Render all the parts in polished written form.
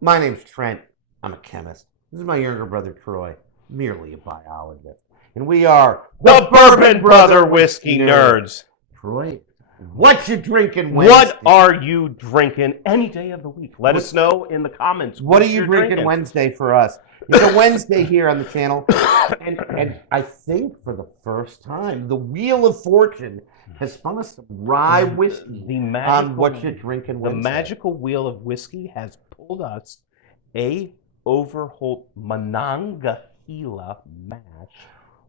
My name's Trent. I'm a chemist. This is my younger brother, Troy, merely a biologist. And we are The Bourbon Brother Whiskey Nerds. Troy, what you drinking What Wednesday? are you drinking any day of the week? Let us know in the comments. What are you drinking Wednesday for us? It's a Wednesday here on the channel. And I think for the first time, the Wheel of Fortune has spun us some rye whiskey on what you drinking Wednesday. The magical wheel of whiskey has pulled us a Overholt Monongahela Mash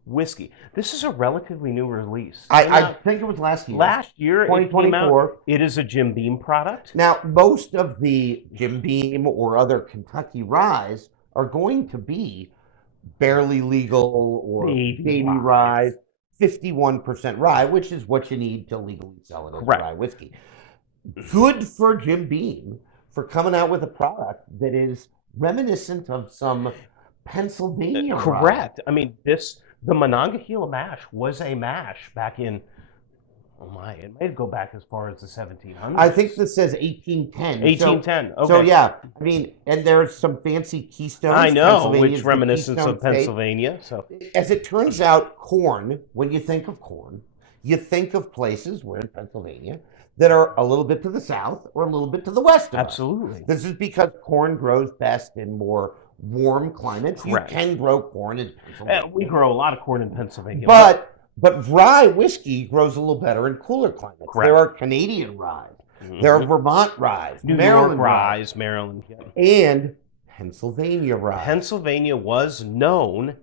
Whiskey. This is a relatively new release. I think it was last year. Last year, 2024. It is a Jim Beam product. Now, most of the Jim Beam or other Kentucky ryes are going to be barely legal or baby rye, 51% rye, which is what you need to legally sell it as rye whiskey. Good for Jim Beam for coming out with a product that is reminiscent of some Pennsylvania rye. I mean, the Monongahela mash was a mash back in, it might go back as far as the 1700s. I think this says 1810. 1810, okay. So yeah, I mean, and there's some fancy Keystones. I know, which reminiscence of Pennsylvania. So, as it turns out, corn, when you think of corn, you think of places, we're in Pennsylvania, that are a little bit to the south or a little bit to the west of absolutely. us. This is because corn grows best in more warm climates. Correct. You can grow corn in Pennsylvania. We grow a lot of corn in Pennsylvania. But rye whiskey grows a little better in cooler climates. Correct. There are Canadian ryes. There are Vermont ryes. Maryland ryes. Maryland. Yeah. And Pennsylvania rye. Pennsylvania was known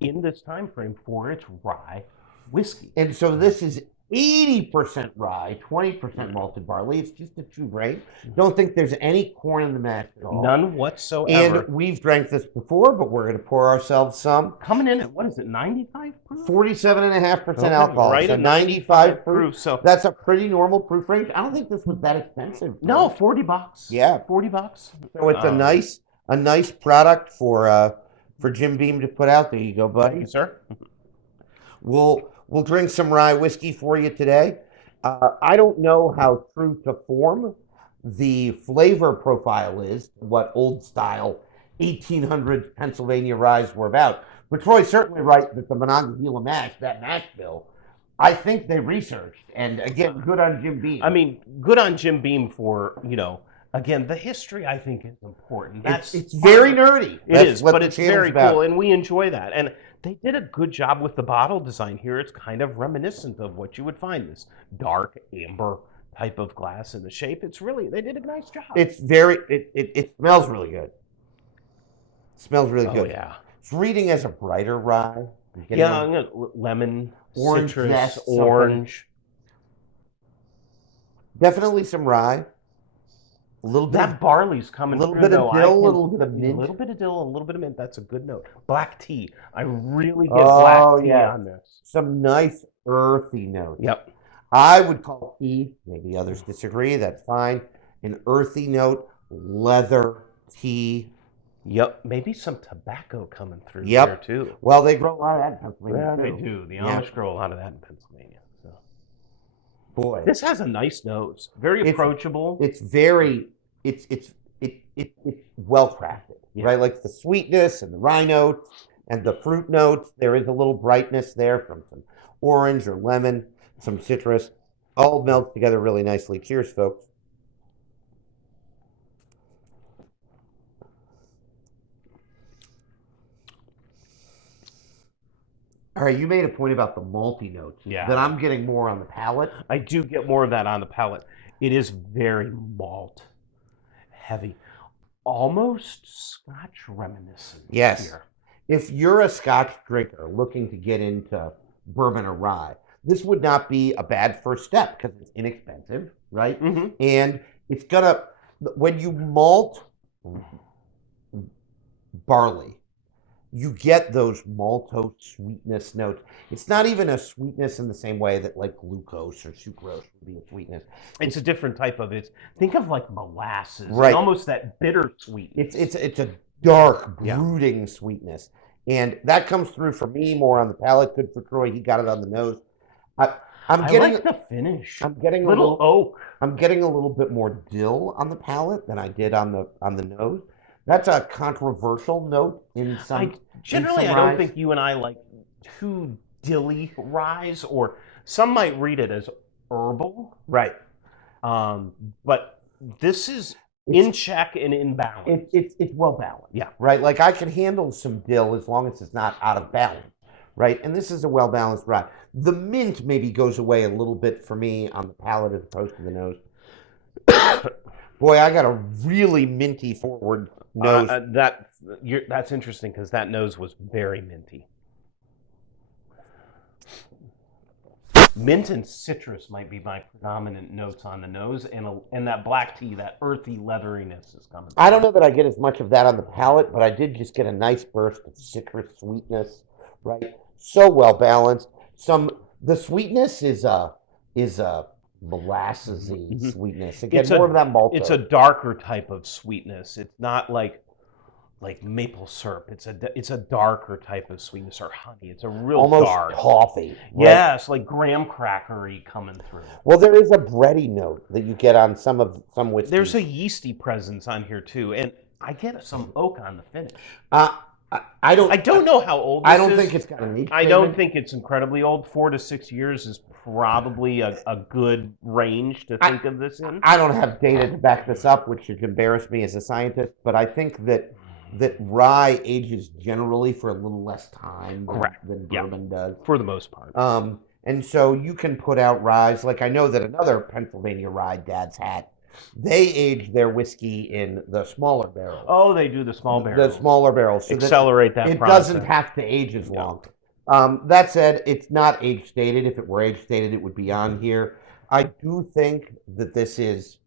in this time frame for its rye whiskey. And so this is 80% rye, 20% malted barley. It's just a true grain. Don't think there's any corn in the mash at all. None whatsoever. And we've drank this before, but we're going to pour ourselves some. Coming in at, what is it, 95 proof? 47.5% alcohol. Right, so at 95 proof. So that's a pretty normal proof range. I don't think this was that expensive. No, $40. Yeah. $40. So it's a nice product for Jim Beam to put out. There you go, buddy. Thank you, sir. We'll drink some rye whiskey for you today. I don't know how true to form the flavor profile is, what old style 1800s Pennsylvania ryes were about. But Troy's certainly right that the Monongahela mash, that mash bill, I think they researched. And again, good on Jim Beam. I mean, good on Jim Beam for, again, the history I think is important. It's very nerdy. It is, but it's very cool, and we enjoy that. And they did a good job with the bottle design here. It's kind of reminiscent of what you would find, this dark amber type of glass in the shape. They did a nice job. It smells really good. It smells really good. Oh, yeah. It's reading as a brighter rye. Yeah, lemon, orange, citrus, zest, orange. Definitely some rye. A little bit. That barley's coming through. A little bit of dill, a little bit of mint. A little bit of dill, a little bit of mint. That's a good note. Black tea. I really get black tea on this. Some nice earthy notes. Yep. I would call tea, maybe others disagree, that's fine, an earthy note, leather, tea. Yep. Maybe some tobacco coming through there, too. Well, they grow a lot of that in Pennsylvania, Yeah, they do. The Amish grow a lot of that in Pennsylvania. So. Boy. This has a nice nose. Very approachable. It's well crafted, right? Like the sweetness and the rye notes and the fruit notes. There is a little brightness there from some orange or lemon, some citrus. All melts together really nicely. Cheers, folks. All right, you made a point about the malty notes. Yeah. That I'm getting more on the palate. I do get more of that on the palate. It is very malt heavy. Almost Scotch reminiscent. Yes. Here. If you're a Scotch drinker looking to get into bourbon or rye, this would not be a bad first step because it's inexpensive, right? Mm-hmm. And it's gonna, when you malt barley, you get those maltose sweetness notes. It's not even a sweetness in the same way that like glucose or sucrose would be a sweetness. It's a different type of it. Think of like molasses, right? Almost that bitter sweetness. It's a dark, brooding sweetness, and that comes through for me more on the palate. Good for Troy; he got it on the nose. I like the finish. I'm getting little oak. I'm getting a little bit more dill on the palate than I did on the nose. That's a controversial note in some. Generally, I don't think you and I like too dilly ryes, or some might read it as herbal. Right. But this is in check and in balance. It's well balanced. Yeah. Right. Like I can handle some dill as long as it's not out of balance. Right. And this is a well balanced rye. The mint maybe goes away a little bit for me on the palate as opposed to the nose. Boy, I got a really minty forward nose. That's interesting because that nose was very minty. Mint and citrus might be my predominant notes on the nose, and that black tea, that earthy leatheriness is coming. I don't know that I get as much of that on the palate, but I did just get a nice burst of citrus sweetness. Right. So well balanced. The sweetness is a molassesy sweetness. Again, more of that malt. It's a darker type of sweetness. It's not like maple syrup. It's a darker type of sweetness, or honey. It's a real almost dark toffee. Right? Yes, like graham crackery coming through. Well, there is a bready note that you get on some whiskeys. There's a yeasty presence on here too, and I get some oak on the finish. I don't know how old this is. I don't think it's got an age. I don't think it's incredibly old. 4 to 6 years is probably a good range to think of this in. I don't have data to back this up, which should embarrass me as a scientist, but I think that rye ages generally for a little less time than bourbon does. For the most part. And so you can put out ryes, like I know that another Pennsylvania rye, Dad's Hat, they age their whiskey in the smaller barrels. Oh, they do the small barrels. The smaller barrels. So accelerate that process. It doesn't have to age as long. That said, it's not age stated. If it were age stated, it would be on here. I do think that this is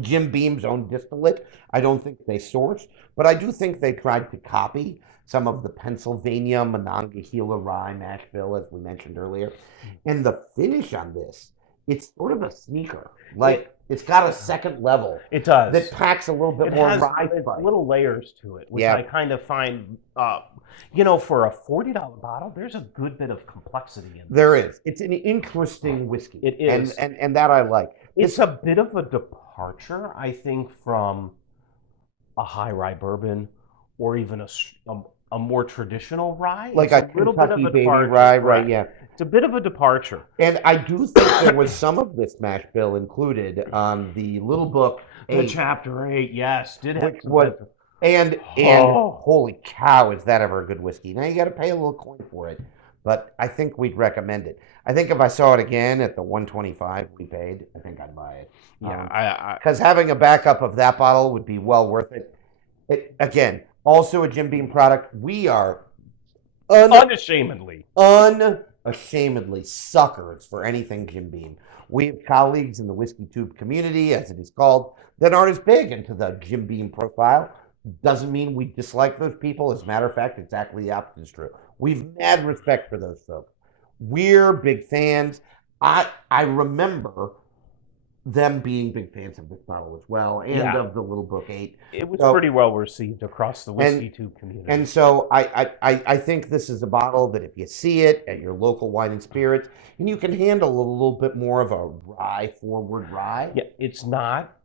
Jim Beam's own distillate. I don't think they sourced, but I do think they tried to copy some of the Pennsylvania Monongahela Rye mash bill, as we mentioned earlier. And the finish on this, it's sort of a sneaker. It's got a second level. It does. That packs a little bit more rye spice. Little layers to it, which I kind of find, for a $40 bottle, there's a good bit of complexity in it. There is. It's an interesting whiskey. It is. And that I like. It's a bit of a departure, I think, from a high rye bourbon or even a more traditional rye. Like a little bit of a baby rye, right? Yeah. It's a bit of a departure. And I do think there was some of this mash bill included on the little book 8. The chapter 8, yes. Did have and holy cow, is that ever a good whiskey. Now you got to pay a little coin for it, but I think we'd recommend it. I think if I saw it again at the $125 we paid, I think I'd buy it. Yeah, because having a backup of that bottle would be well worth it. Again, also a Jim Beam product. We are unashamedly suckers for anything Jim Beam. We have colleagues in the Whiskey Tube community, as it is called, that aren't as big into the Jim Beam profile. Doesn't mean we dislike those people. As a matter of fact, exactly the opposite is true. We've mad respect for those folks. We're big fans. I remember them being big fans of this bottle as well, and of the Little Book 8. It was pretty well received across the Whiskey Tube community. And so I think this is a bottle that if you see it at your local wine and spirits, and you can handle a little bit more of a rye-forward rye. Yeah, it's not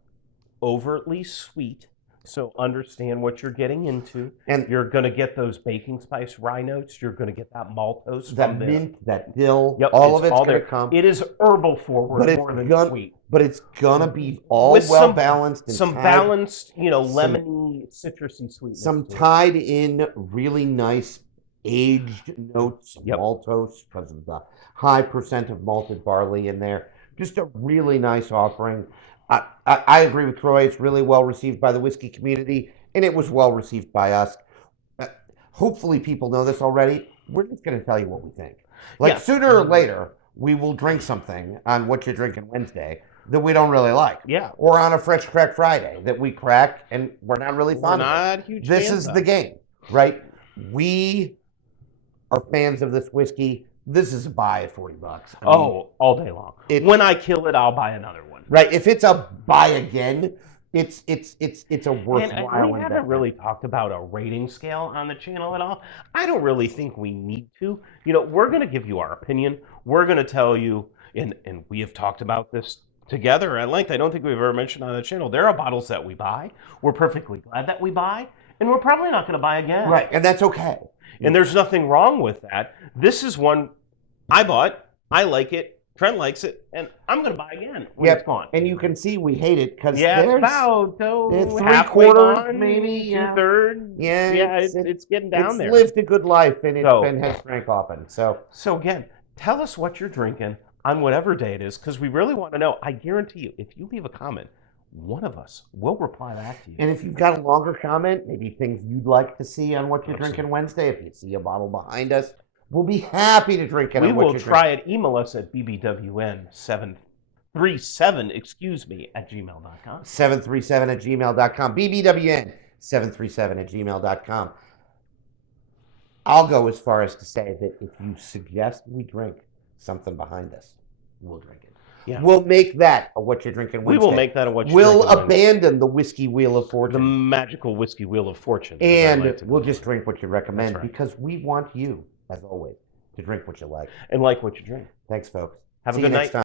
overtly sweet, so understand what you're getting into. And you're going to get those baking spice rye notes. You're going to get that maltose, that mint, that dill. All of it's going to come. It is herbal forward more than sweet. But it's going to be all well balanced. And some balanced, lemony, citrusy sweetness. Some tied in really nice aged notes of maltose because of the high percent of malted barley in there. Just a really nice offering. I agree with Troy. It's really well received by the whiskey community, and it was well received by us. Hopefully people know this already. We're just going to tell you what we think. Sooner or later, we will drink something on What You're Drinking Wednesday that we don't really like. Yeah. Or on a Fresh Crack Friday that we crack and we're not really fond of it. Huge this is the game, right? We are fans of this whiskey. This is a buy at $40. All day long. When I kill it, I'll buy another one. Right. If it's a buy again, it's a worthwhile. And we haven't really talked about a rating scale on the channel at all. I don't really think we need to. We're going to give you our opinion. We're going to tell you, and we have talked about this together at length. I don't think we've ever mentioned on the channel. There are bottles that we buy. We're perfectly glad that we buy, and we're probably not going to buy again. Right, and that's okay. And there's nothing wrong with that. This is one I bought. I like it. Trent likes it, and I'm going to buy again when it's gone. And you can see we hate it because it's about halfway 3/4, gone, maybe 2/3. Yeah, it's getting down there. It's lived a good life, and it's been has drank often. So again, tell us what you're drinking on whatever day it is, because we really want to know. I guarantee you, if you leave a comment, one of us will reply back to you. And if you've got a longer comment, maybe things you'd like to see on what you're drinking Wednesday, if you see a bottle behind us, we'll be happy to drink it. We will try it. Email us at BBWN737, at gmail.com. 737 at gmail.com. BBWN737 at gmail.com. I'll go as far as to say that if you suggest we drink something behind us, we'll drink it. Yeah. We'll make that a What You're Drinking Wednesday. We will make that a What You're We'll Drinking Wednesday. abandon the Whiskey Wheel of Fortune. The magical Whiskey Wheel of Fortune. And we'll just drink what you recommend, right. because we want you, as always, to drink what you like. And like what you drink. Thanks, folks. Have a See good you next night. time.